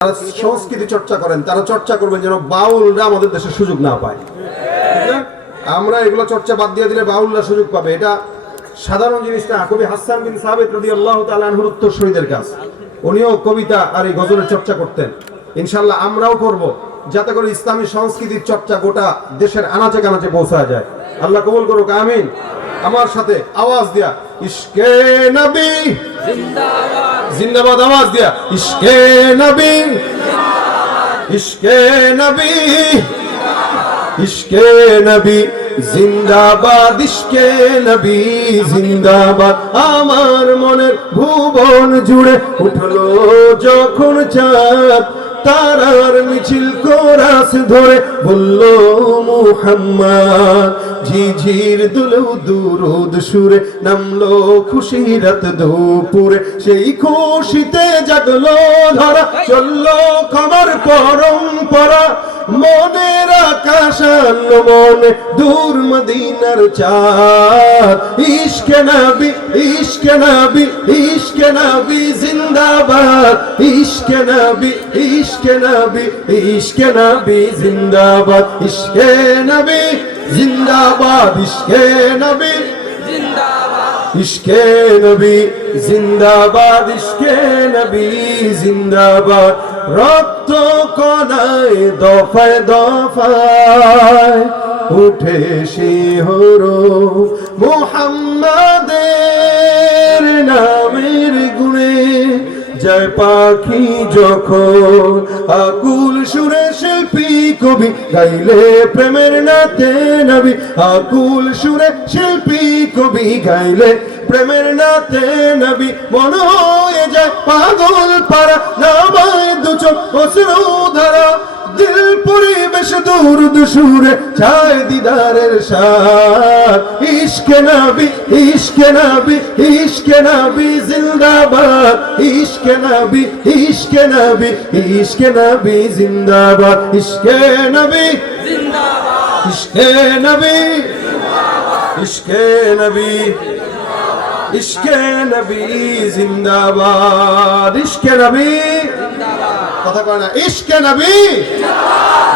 যারা সংস্কৃতি চর্চা করেন, তারা চর্চা করবেন যেন বাউলরা আমাদের দেশে সুযোগ না পায়। আমরা এগুলো চর্চা বাদ দিয়ে দিলে বাউলরা সুযোগ পাবে। এটা সাধারণ জিনিস না কবি হাসান বিন সাবেদ রদি আল্লাহ তালহুর উত্তর শহীদের কাজ। উনিও কবিতা আর এই গজলের চর্চা করতেন। ইনশাল্লাহ আমরাও করব, যাতে করে ইসলামী সংস্কৃতির চর্চা গোটা দেশের আনাচে কানাচে পৌঁছা যায়। আল্লাহ কবুল করুক, আমিন। আমার সাথে আওয়াজ দিয়া, ইশকে নবী! জিন্দাবাদ আওয়াজ দিয়া, ইশকে নবী ইশকে নবী ইশকে নবী, জিন্দাবাদ, ইশকে নবী, জিন্দাবাদ। আমার মনের ভুবন জুড়ে উঠল যখন চাঁদ তারার মিছিল কোরাস ধরে বলল, মুহাম্মদ, ঝিঝির দুলু দুরুদ সুরে নামলো খুশি রাত দুপুরে। সেই খুশিতে জাগলো ধরা, চলল খবর পরম্পরা মনের আকাশ আনলো মনে দূর মদিনার চাঁদ। ইশকে নবী ইশকে নবী ইশকে নবী জিন্দাবাদ। ইশকে নবী ইশকে নবী ইশকে নবী জিন্দাবাদ। ইশকে নবী জিন্দাবাদ, ইশকে নবী ইশকে নবী জিন্দাবাদ, ইশকে নবী জিন্দাবাদ। রক্ত কনায় দফায় দফায় উঠে শিহর মুহাম্মাদের নামের গুণে জয় পাখি যখন আকুল সুরে শিল্পী কবি গাইলে প্রেমের নাতে নবী। আকুল সুরে শিল্পী কবি গাইলে প্রেমের নাতে নবী মন হয়ে যায় পাগল পারা নামায় দুচোখ অশ্রু ধারা। দিল পরিবেশ দূর দুসুরে চায় দিদারের সার। ইশকে নবী ইশকে নবী ইশকে নবী জিন্দাবাদ। ইশকে নবী ইশকে নবী ইশকে নবী জিন্দাবাদ। ইশকে নবী ইশকে নবী ইশকে নবী। ইশকে নবী জিন্দাবাদ ইশকে নবী। কথা কয় না ইশকে নবী।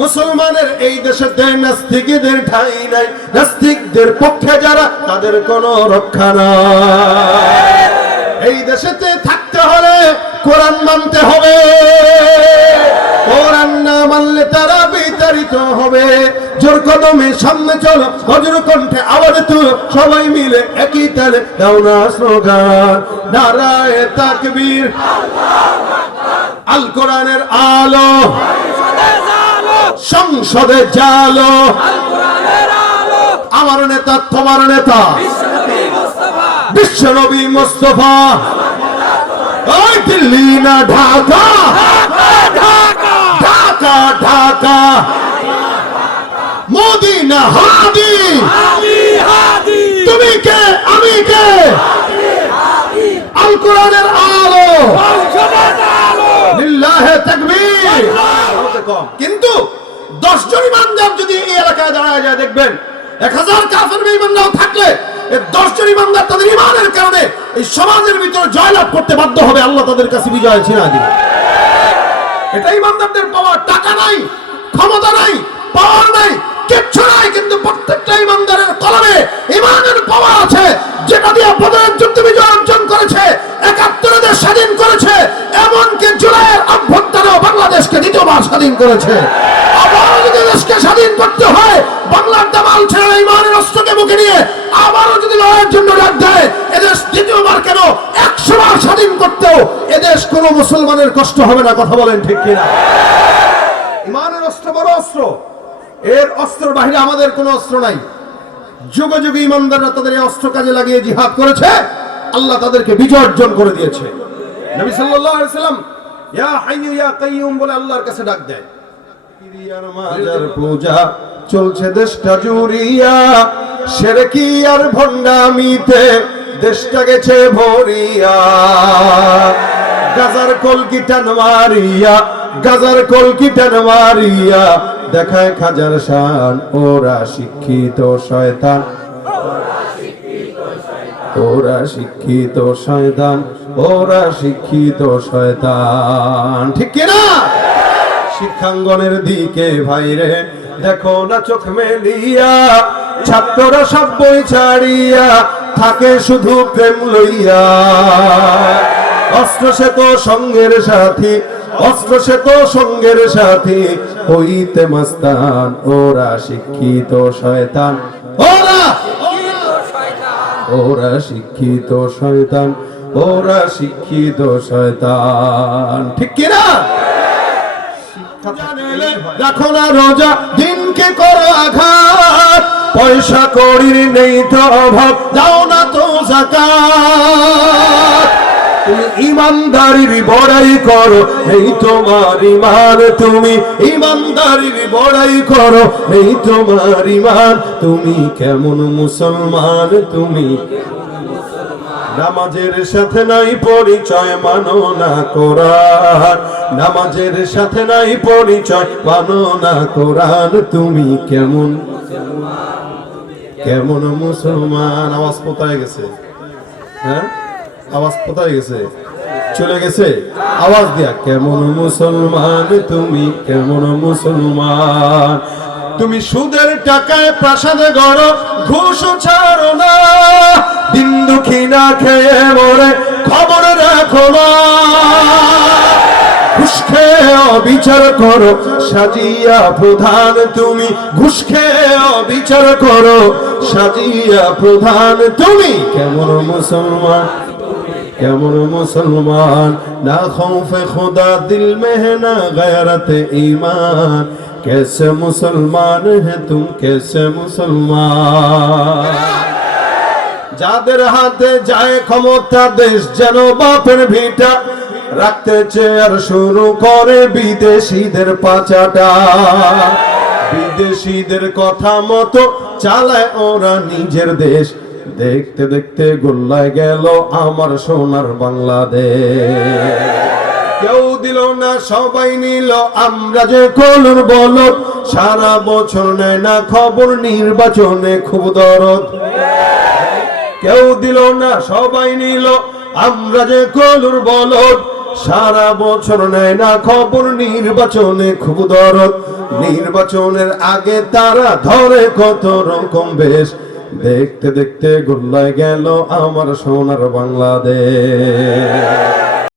মুসলমানের এই দেশে নাস্তিকদের ঠাই নাই, নাস্তিকদের পক্ষে যারা, তাদের কোনো রক্ষা এই দেশেতে থাকতে হলে কোরআন মানতে হবে। কোরআন না মানলে তারা বিতাড়িত হবে। জোর কদমে সামনে চলো বজ্র কণ্ঠে আওয়াজ তুলো, সবাই মিলে একই তালে দাও না স্লোগান। নারায় তাকবীর। আল কোরআনের আলো। সংসদে জালো। আমার নেতা তোমার নেতা। বিশ্বনবী মোস্তফা। ওই দিল্লি না ঢাকা? ঢাকা ঢাকা। মোদি না হাদি? তুমি কে? আমি কে? আল কোরআনের আলো। লিল্লাহে তাকবীর। কিন্তু দশ জন ইমানদার যদি এই এলাকায় দাঁড়ায় যায় দেখবেন, এক হাজার কাফের ইমানদার থাকলে এই দশ জন ইমানদার তাদের ইমানের কারণে এই সমাজের ভিতরে জয়লাভ করতে বাধ্য হবে। আল্লাহ তাদের কাছে বিজয় দিবে। এটা ইমানদারদের পাওয়ার টাকা নাই, ক্ষমতা নাই, পাওয়ার নাই, কিচ্ছু নাই, কিন্তু প্রত্যেকটা ইমানদারের কলমে ইমানের পাওয়ার আছে। যেটা দিয়ে যুদ্ধ বিজয় অর্জন করেছে একাত্তরে দেশ স্বাধীন করেছে, এমনকি জুলাইয়ের অভ্যন্তরেও বাংলাদেশকে দ্বিতীয়বার স্বাধীন করেছে আবারও যদি দেশকে স্বাধীন করতে হয় বাংলার দামাল ছেড়ে ইমানের অস্ত্রকে মুখে নিয়ে আবারও যদি লড়াইয়ের জন্য ডাক দেয়, এদেশ দ্বিতীয়বার কেন একশো বার স্বাধীন করতেও এদেশ কোনো মুসলমানের কষ্ট হবে না, কথা বলেন ঠিক কিনা? ইমানের অস্ত্র বড় অস্ত্র। এর অস্ত্র বাহিরে আমাদের কোনো অস্ত্র নাই। যুগে যুগে ইমানদাররা তাদের এই অস্ত্র কাজে লাগিয়ে জিহাদ করেছে। আল্লাহ তাদেরকে বিজয় অর্জন করে দিয়েছে। নবী সাল্লাল্লাহু আলাইহি সাল্লাম ইয়া হাইয়ু ইয়া কাইয়ুম বলে আল্লাহর কাছে ডাক দেয়। মাজার পূজা চলছে দেশটা জুড়িয়া। সেরকি আর ভণ্ডামিতে দেশটা গেছে ভরিয়া। গাজার কলকিটান মারিয়া, গাজার কলকিটান মারিয়া। দেখায় খাজার শান, ওরা শিক্ষিত শয়তান। ওরা শিক্ষিত শয়তান, ওরা শিক্ষিত শয়তান। ঠিক কিনা? শিক্ষাঙ্গনের দিকে ভাইরে, দেখো না চোখ মেলিয়া, ছাত্ররা সব বই ছাড়িয়া থাকে শুধু প্রেম লইয়া। অস্ত্র সে তো সঙ্গের সাথী, অস্ত্র সে তো সঙ্গের সাথী, হইতে মস্তান, ওরা শিক্ষিত শয়তান। ওরা! ওরা শিক্ষিত শয়তান, ওরা শিক্ষিত শয়তান। ঠিক কিনা? রাখো না রোজা, দিনকে করো আঘাত। পয়সা কড়ির নেই তো অভাব দাও না তো জাকাত ইমানদারির বড়াই করো এই তোমার ইমান। তুমি ইমানদারির বড়াই করো এই তোমার ইমান। তুমি কেমন মুসলমান, তুমি নামাজের সাথে নাই পরিচয় মানো না কোরআন। নামাজের সাথে নাই পরিচয়। মানো না কোরআন, তুমি কেমন? কেমন মুসলমান? আওয়াজ কোথায় গেছে? হ্যাঁ? আওয়াজ কোথায় গেছে? চলে গেছে? আওয়াজ দিয়া, কেমন মুসলমান? তুমি কেমন মুসলমান? তুমি সুদের টাকায় প্রাসাদে গড়, ঘুষ ছাড়ো না। দিন দুঃখী না খেয়ে মরে অবিচার করো সাজিয়া প্রধান তুমি ঘুষ খেয়ে অবিচার করো সাজিয়া প্রধান তুমি কেমন মুসলমান কেমন মুসলমান না খৌফে খুদা দিল में है ना गैरत ईमान कैसे मुसलमान है तुम कैसे मुसलमान যাদের হাতে যায় ক্ষমতা দেশ যেন বাপের ভিটা রাখতে চেয়ার শুরু করে বিদেশিদের পাচাটা। বিদেশিদের কথা মতো চালায় ওরা নিজের দেশ। দেখতে দেখতে গোল্লায় গেল আমার সোনার বাংলাদেশ। কেউ দিল না, সবাই নিল, আমরা যে কলুর বল সারা বছর নেয় না খবর, নির্বাচনে খুব দরদ। কেউ দিল না, সবাই নিল, আমরা যে কলুর বলদ। সারা বছর নেয় না খবর নির্বাচনে খুব দরদ। নির্বাচনের আগে তারা ধরে কত রকম বেশ। দেখতে দেখতে গোল্লায় গেল আমার সোনার বাংলাদেশ।